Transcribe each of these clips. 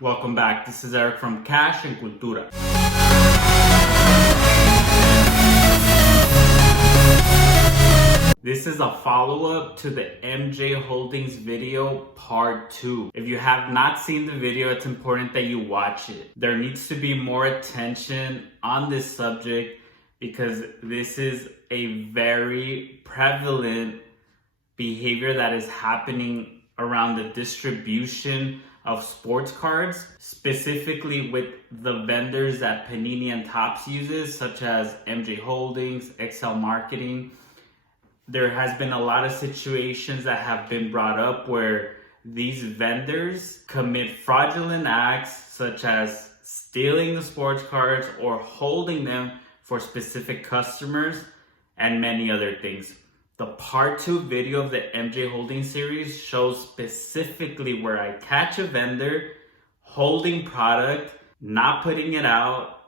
Welcome back. This is Eric from Cash and Cultura. This is a follow-up to the MJ Holdings video part 2. If you have not seen the video, it's important that you watch it. There needs to be more attention on this subject because this is a very prevalent behavior that is happening around the distribution of sports cards, specifically with the vendors that Panini and Topps uses, such as MJ Holdings, Excell Marketing. There has been a lot of situations that have been brought up where these vendors commit fraudulent acts, such as stealing the sports cards or holding them for specific customers and many other things. The part 2 video of the MJ Holdings series shows specifically where I catch a vendor holding product, not putting it out,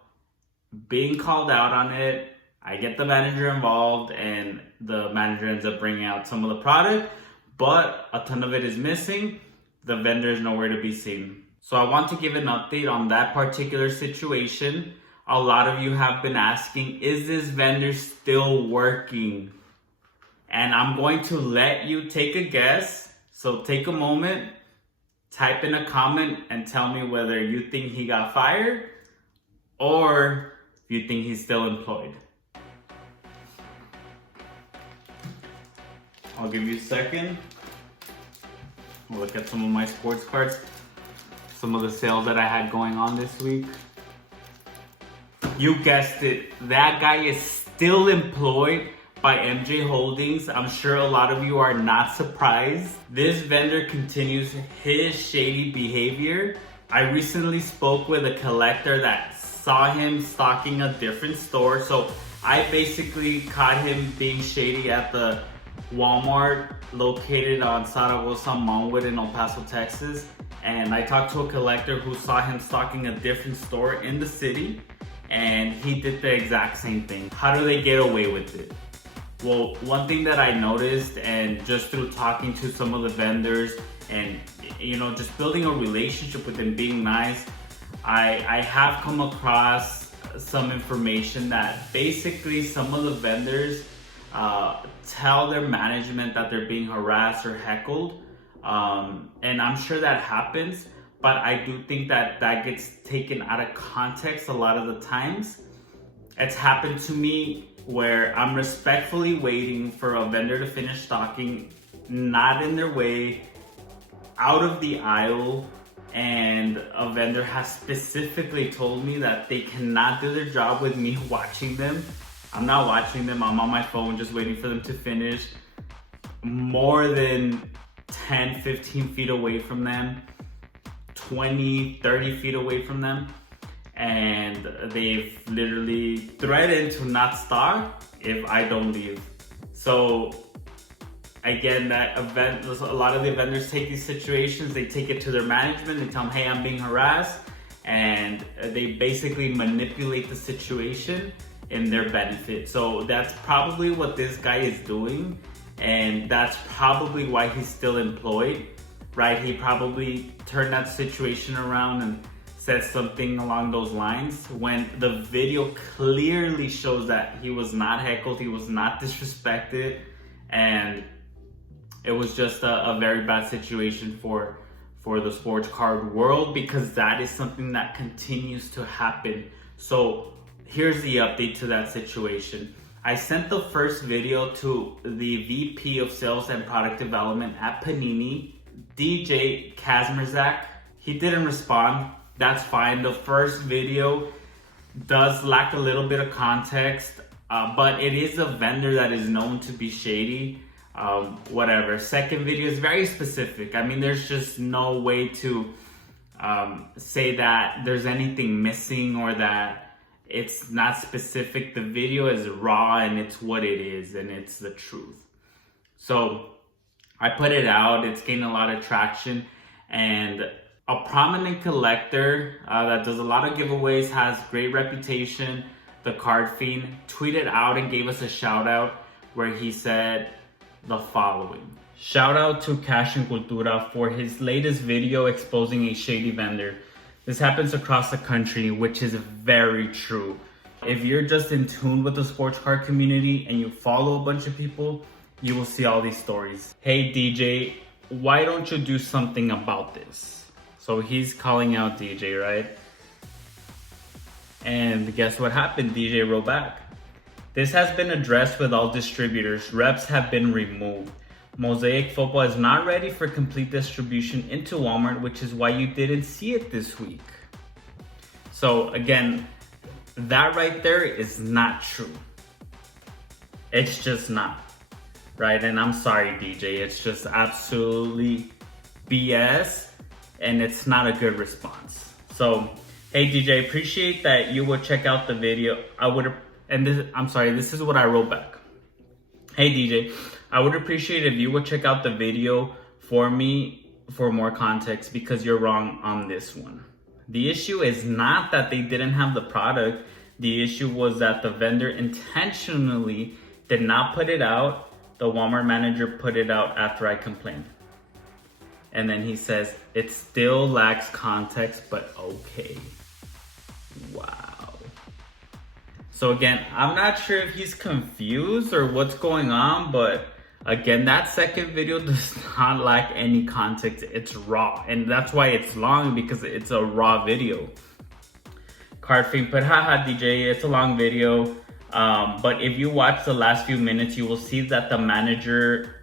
being called out on it. I get the manager involved and the manager ends up bringing out some of the product, but a ton of it is missing. The vendor is nowhere to be seen. So I want to give an update on that particular situation. A lot of you have been asking, is this vendor still working? And I'm going to let you take a guess. So take a moment, type in a comment and tell me whether you think he got fired or if you think he's still employed. I'll give you a second. I'll look at some of my sports cards, some of the sales that I had going on this week. You guessed it, that guy is still employed by MJ Holdings. I'm sure a lot of you are not surprised. This vendor continues his shady behavior. I recently spoke with a collector that saw him stocking a different store. So I basically caught him being shady at the Walmart located on Zaragoza Monwood in El Paso, Texas. And I talked to a collector who saw him stocking a different store in the city, and he did the exact same thing. How do they get away with it? Well, one thing that I noticed, and just through talking to some of the vendors and just building a relationship with them, being nice, I have come across some information that basically some of the vendors tell their management that they're being harassed or heckled, and I'm sure that happens, but I do think that gets taken out of context a lot of the times. It's happened to me where I'm respectfully waiting for a vendor to finish stocking, not in their way, out of the aisle, and a vendor has specifically told me that they cannot do their job with me watching them. I'm not watching them, I'm on my phone just waiting for them to finish. More than 10, 15 feet away from them, 20, 30 feet away from them. And they've literally threatened to not stock if I don't leave. So again, that event, a lot of the vendors take these situations, they take it to their management, they tell them, hey, I'm being harassed, and they basically manipulate the situation in their benefit. So that's probably what this guy is doing, and that's probably why he's still employed, right? He probably turned that situation around and said something along those lines when the video clearly shows that he was not heckled, he was not disrespected, and it was just a very bad situation for the sports card world, because that is something that continues to happen. So here's the update to that situation. I sent the first video to the VP of Sales and Product Development at Panini, DJ Kazmierczak. He didn't respond. That's fine. The first video does lack a little bit of context, but it is a vendor that is known to be shady. Whatever. Second video is very specific. I mean, there's just no way to say that there's anything missing or that it's not specific. The video is raw and it's what it is and it's the truth. So I put it out. It's gained a lot of traction, and a prominent collector that does a lot of giveaways, has great reputation, the Card Fiend, tweeted out and gave us a shout out where he said the following. Shout out to Cash and Cultura for his latest video exposing a shady vendor. This happens across the country, which is very true. If you're just in tune with the sports card community and you follow a bunch of people, you will see all these stories. Hey DJ, why don't you do something about this? So he's calling out DJ, right? And guess what happened? DJ wrote back. This has been addressed with all distributors. Reps have been removed. Mosaic Football is not ready for complete distribution into Walmart, which is why you didn't see it this week. So again, that right there is not true. It's just not, right? And I'm sorry, DJ, it's just absolutely BS, and it's not a good response. So, hey DJ, appreciate that you would check out the video. This is what I wrote back. Hey DJ, I would appreciate if you would check out the video for me for more context, because you're wrong on this one. The issue is not that they didn't have the product. The issue was that the vendor intentionally did not put it out. The Walmart manager put it out after I complained. And then he says, it still lacks context, but okay. Wow. So again, I'm not sure if he's confused or what's going on, but again, that second video does not lack any context. It's raw, and that's why it's long, because it's a raw video. Card Fame put, haha DJ, it's a long video. But if you watch the last few minutes, you will see that the manager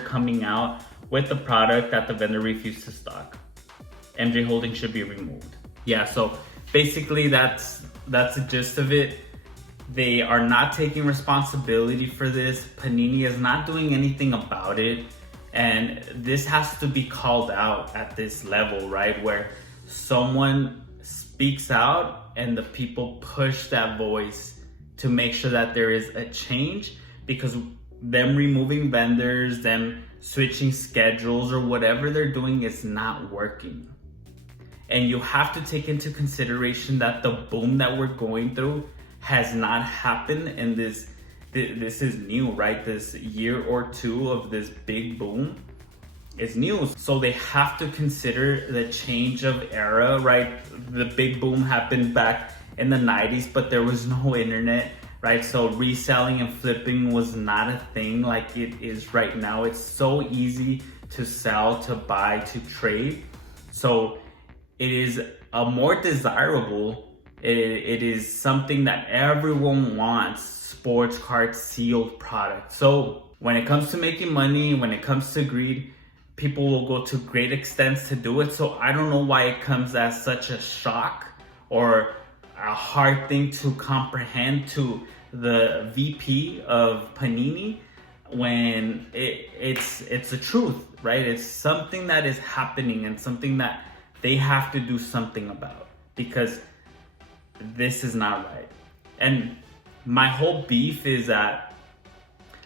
coming out with the product that the vendor refused to stock. MJ Holding should be removed. Yeah, so basically that's the gist of it. They are not taking responsibility for this. Panini is not doing anything about it. And this has to be called out at this level, right? Where someone speaks out and the people push that voice to make sure that there is a change, because them removing vendors, them switching schedules or whatever they're doing is not working. And you have to take into consideration that the boom that we're going through has not happened in this is new, right? This year or two of this big boom is new. So they have to consider the change of era, right? The big boom happened back in the 90s, but there was no internet, right? So reselling and flipping was not a thing like it is right now. It's so easy to sell, to buy, to trade. So it is a more desirable, it is something that everyone wants, sports card sealed product. So when it comes to making money, when it comes to greed, people will go to great extents to do it. So I don't know why it comes as such a shock or a hard thing to comprehend to the VP of Panini, when it's the truth, right? It's something that is happening and something that they have to do something about, because this is not right. And my whole beef is that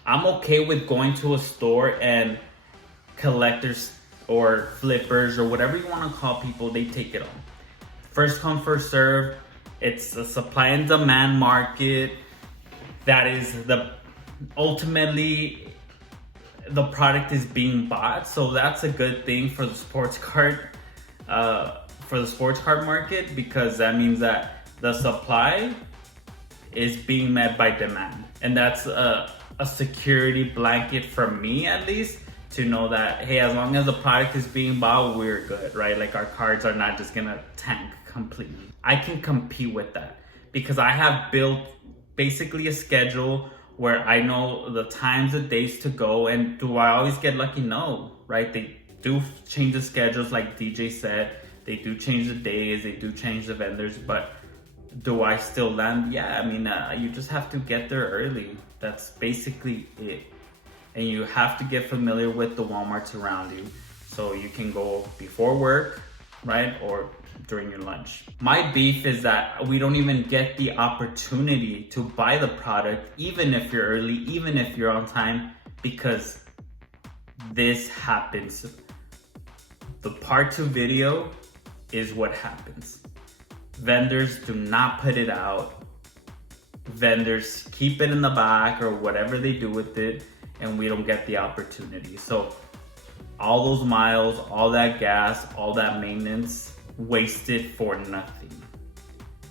I'm okay with going to a store and collectors or flippers or whatever you want to call people, they take it on. First come, first serve. It's a supply and demand market. That is ultimately the product is being bought. So that's a good thing for the sports card market, because that means that the supply is being met by demand. And that's a security blanket for me, at least, to know that, hey, as long as the product is being bought, we're good, right? Like our cards are not just gonna tank completely. I can compete with that because I have built basically a schedule where I know the times, the days to go. And do I always get lucky? No, right? They do change the schedules, like DJ said. They do change the days, they do change the vendors, but do I still land? Yeah, I mean, you just have to get there early. That's basically it. And you have to get familiar with the Walmarts around you. So you can go before work, right? Or during your lunch. My beef is that we don't even get the opportunity to buy the product, even if you're early, even if you're on time, because this happens. The part 2 video is what happens. Vendors do not put it out. Vendors keep it in the back or whatever they do with it, and we don't get the opportunity. So all those miles, all that gas, all that maintenance wasted for nothing.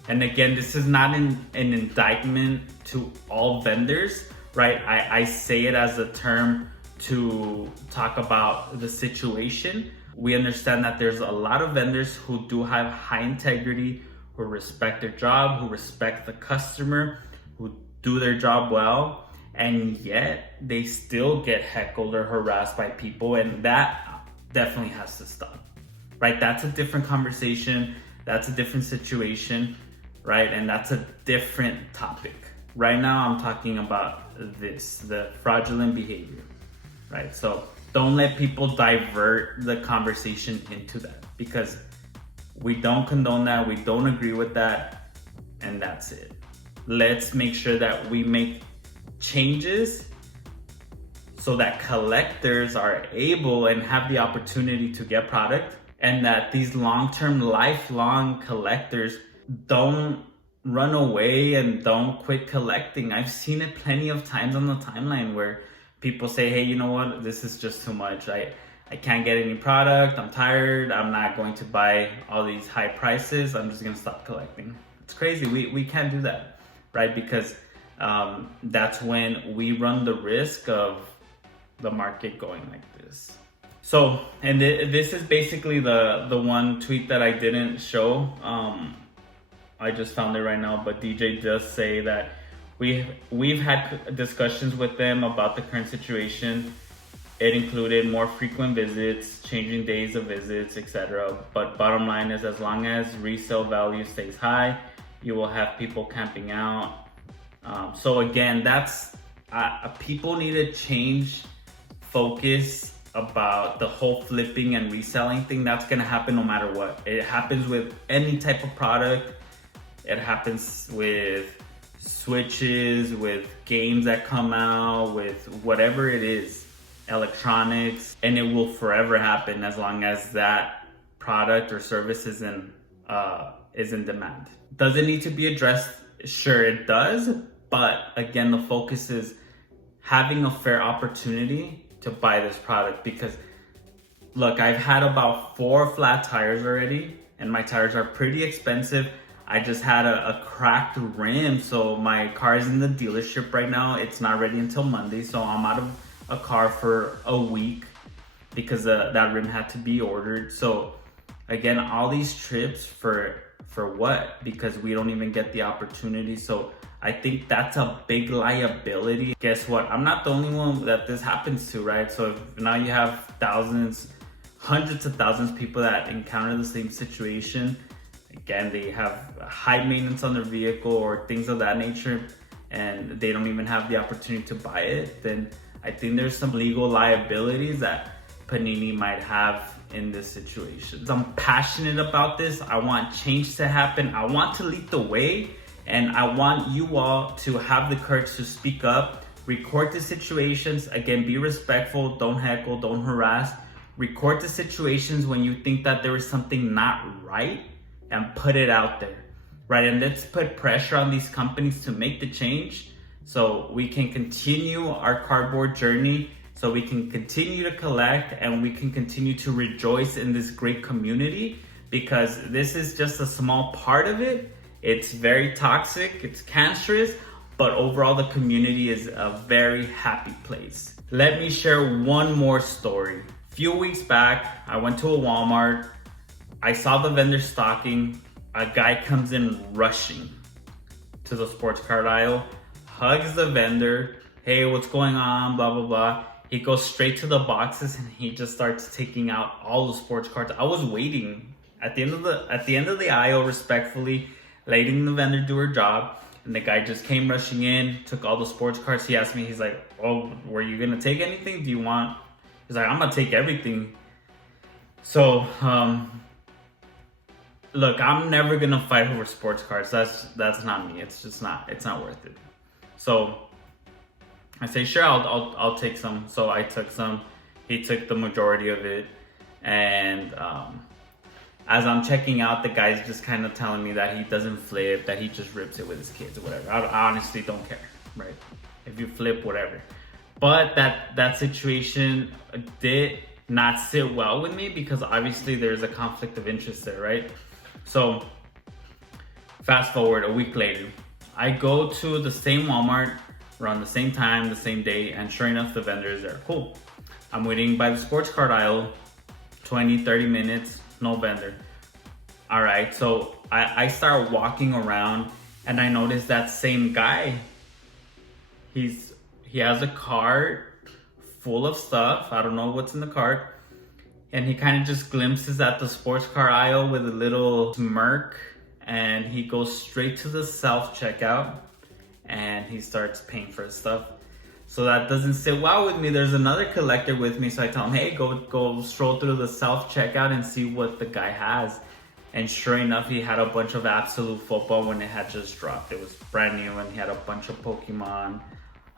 And again, this is not an indictment to all vendors, right? I say it as a term to talk about the situation. We understand that there's a lot of vendors who do have high integrity, who respect their job, who respect the customer, who do their job well, and yet they still get heckled or harassed by people, and that definitely has to stop, right? That's a different conversation, that's a different situation, right? And that's a different topic. Right now I'm talking about the fraudulent behavior, right? So don't let people divert the conversation into that, because we don't condone that, we don't agree with that, and that's it. Let's make sure that we make changes so that collectors are able and have the opportunity to get product, and that these long-term, lifelong collectors don't run away and don't quit collecting. I've seen it plenty of times on the timeline where people say, hey, you know what, this is just too much. I can't get any product, I'm tired, I'm not going to buy all these high prices, I'm just gonna stop collecting. It's crazy, we can't do that, right? Because that's when we run the risk of the market going like this. So, and this is basically the one tweet that I didn't show. I just found it right now, but DJ does say that we've had discussions with them about the current situation. It included more frequent visits, changing days of visits, etc. But bottom line is, as long as resale value stays high, you will have people camping out. So again, that's people need to change focus about the whole flipping and reselling thing. That's gonna happen no matter what. It happens with any type of product. It happens with switches, with games that come out, with whatever it is, electronics, and it will forever happen as long as that product or service is in demand. Does it need to be addressed? Sure, it does. But again, the focus is having a fair opportunity to buy this product, because look, I've had about 4 flat tires already, and my tires are pretty expensive. I just had a cracked rim, so my car is in the dealership right now. It's not ready until Monday, so I'm out of a car for a week because that rim had to be ordered. So again, all these trips for what? Because we don't even get the opportunity. So I think that's a big liability. Guess what? I'm not the only one that this happens to, right? So if now you have thousands, hundreds of thousands of people that encounter the same situation. Again, they have high maintenance on their vehicle or things of that nature, and they don't even have the opportunity to buy it. Then I think there's some legal liabilities that Panini might have in this situation. I'm passionate about this. I want change to happen. I want to lead the way, and I want you all to have the courage to speak up, record the situations. Again, be respectful, don't heckle, don't harass. Record the situations when you think that there is something not right, and put it out there, right? And let's put pressure on these companies to make the change so we can continue our cardboard journey, so we can continue to collect, and we can continue to rejoice in this great community, because this is just a small part of it. It's very toxic, it's cancerous, but overall the community is a very happy place. Let me share one more story. A few weeks back, I went to a Walmart. I saw the vendor stocking. A guy comes in rushing to the sports card aisle, hugs the vendor. Hey, what's going on? Blah, blah, blah. He goes straight to the boxes and he just starts taking out all the sports cards. I was waiting at the end of the aisle, respectfully, letting the vendor do her job. And the guy just came rushing in, took all the sports cards. He asked me, he's like, oh, were you gonna take anything? Do you want? He's like, I'm gonna take everything. So, look, I'm never gonna fight over sports cards. That's not me. It's just not. It's not worth it. So I say, sure, I'll take some. So I took some. He took the majority of it, and as I'm checking out, the guy's just kind of telling me that he doesn't flip, that he just rips it with his kids or whatever. I honestly don't care, right? If you flip, whatever. But that situation did not sit well with me because obviously there's a conflict of interest there, right? So fast forward a week later, I go to the same Walmart around the same time, the same day, and sure enough, the vendor is there. Cool. I'm waiting by the sports card aisle, 20, 30 minutes, no vendor. All right, so I start walking around and I notice that same guy. He has a cart full of stuff. I don't know what's in the cart. And he kind of just glimpses at the sports car aisle with a little smirk, and he goes straight to the self-checkout and he starts paying for his stuff. So that doesn't sit well with me. There's another collector with me, so I tell him, hey, go stroll through the self-checkout and see what the guy has. And sure enough, he had a bunch of Absolute Football when it had just dropped. It was brand new, and he had a bunch of Pokemon,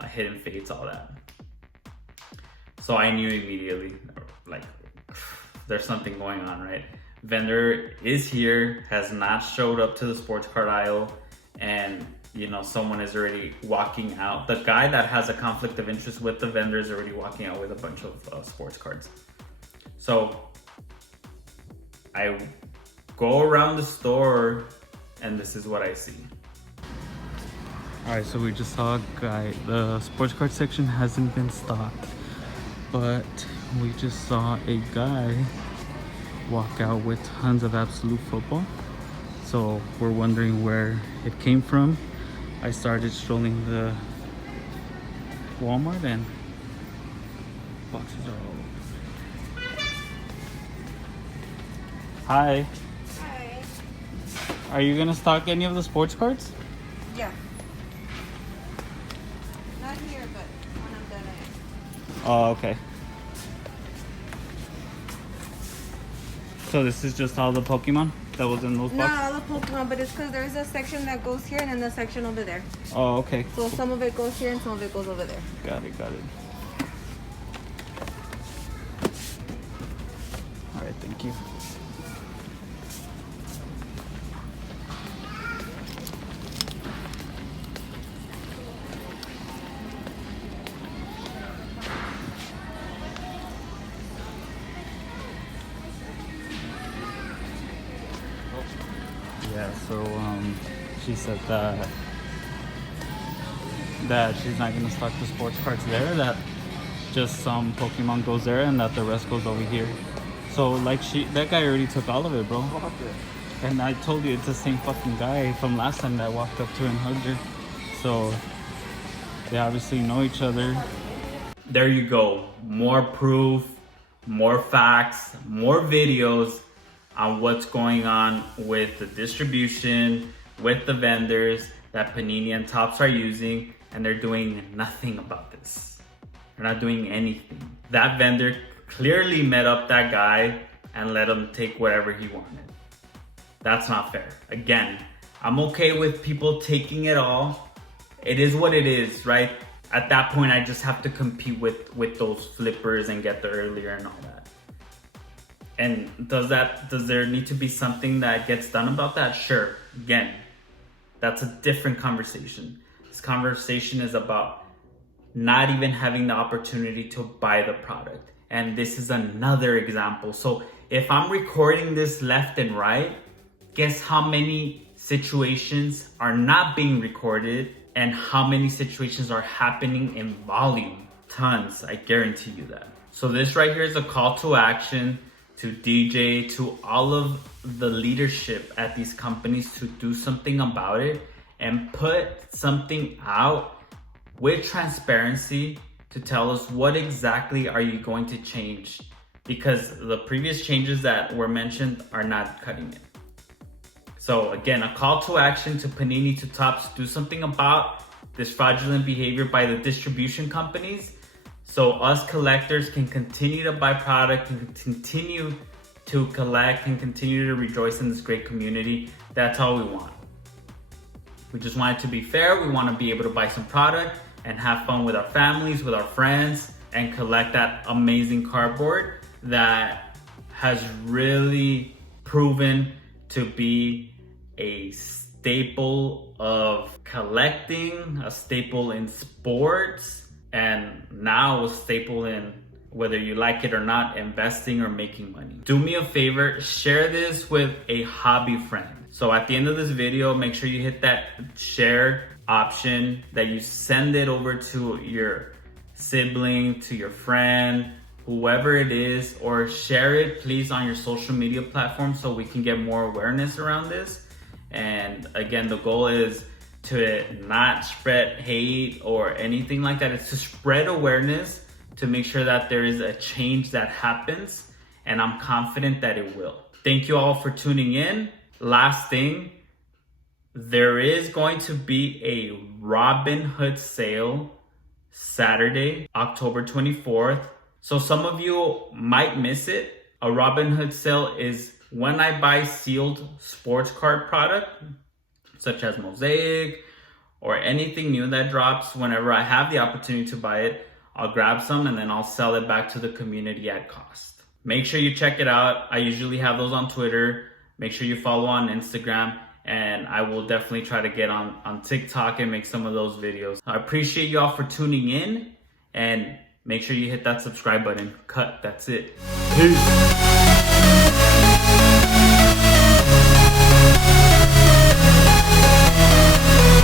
Hidden Fates, all that. So I knew immediately, like, there's something going on, right? Vendor is here, has not showed up to the sports card aisle, and you know, someone is already walking out. The guy that has a conflict of interest with the vendor is already walking out with a bunch of sports cards. So I go around the store and this is what I see. All right, so we just saw a guy. The sports card section hasn't been stocked, but we just saw a guy walk out with tons of Absolute Football. So we're wondering where it came from. I started strolling the Walmart and boxes are all over. Hi. Hi. Are you gonna stock any of the sports cards? Yeah. Not here, but when I'm done, I am. Oh, okay. So this is just all the Pokemon that was in those boxes? Not all the Pokemon, but it's because there's a section that goes here and then the section over there. Oh, okay. So some of it goes here and some of it goes over there. Got it. All right, thank you. Yeah, so she said that she's not gonna stock the sports cards there, that just some Pokemon goes there and that the rest goes over here. So like that guy already took all of it, bro. And I told you it's the same fucking guy from last time that walked up to her and hugged her. So they obviously know each other. There you go. More proof, more facts, more videos on what's going on with the distribution, with the vendors that Panini and Topps are using, and they're doing nothing about this. They're not doing anything. That vendor clearly met up that guy and let him take whatever he wanted. That's not fair. Again, I'm okay with people taking it all. It is what it is, right? At that point, I just have to compete with those flippers and get there earlier and all that. And does there need to be something that gets done about that? Sure. Again, that's a different conversation. This conversation is about not even having the opportunity to buy the product. And this is another example. So if I'm recording this left and right, guess how many situations are not being recorded and how many situations are happening in volume? Tons, I guarantee you that. So this right here is a call to action to DJ, to all of the leadership at these companies to do something about it and put something out with transparency to tell us what exactly are you going to change, because the previous changes that were mentioned are not cutting it. So again, a call to action to Panini, to Topps, do something about this fraudulent behavior by the distribution companies, so us collectors can continue to buy product and continue to collect and continue to rejoice in this great community. That's all we want. We just want it to be fair. We want to be able to buy some product and have fun with our families, with our friends, and collect that amazing cardboard that has really proven to be a staple of collecting, a staple in sports, and now a staple in whether you like it or not, investing or making money. Do me a favor, share this with a hobby friend. So at the end of this video, make sure you hit that share option, that you send it over to your sibling, to your friend, whoever it is, or share it please on your social media platform so we can get more awareness around this. And again, the goal is to not spread hate or anything like that. It's to spread awareness, to make sure that there is a change that happens, and I'm confident that it will. Thank you all for tuning in. Last thing, there is going to be a Robinhood sale Saturday, October 24th. So some of you might miss it. A Robinhood sale is when I buy sealed sports card product, such as Mosaic or anything new that drops. Whenever I have the opportunity to buy it, I'll grab some and then I'll sell it back to the community at cost. Make sure you check it out. I usually have those on Twitter. Make sure you follow on Instagram, and I will definitely try to get on TikTok and make some of those videos. I appreciate you all for tuning in, and make sure you hit that subscribe button. Cut. That's it. Peace.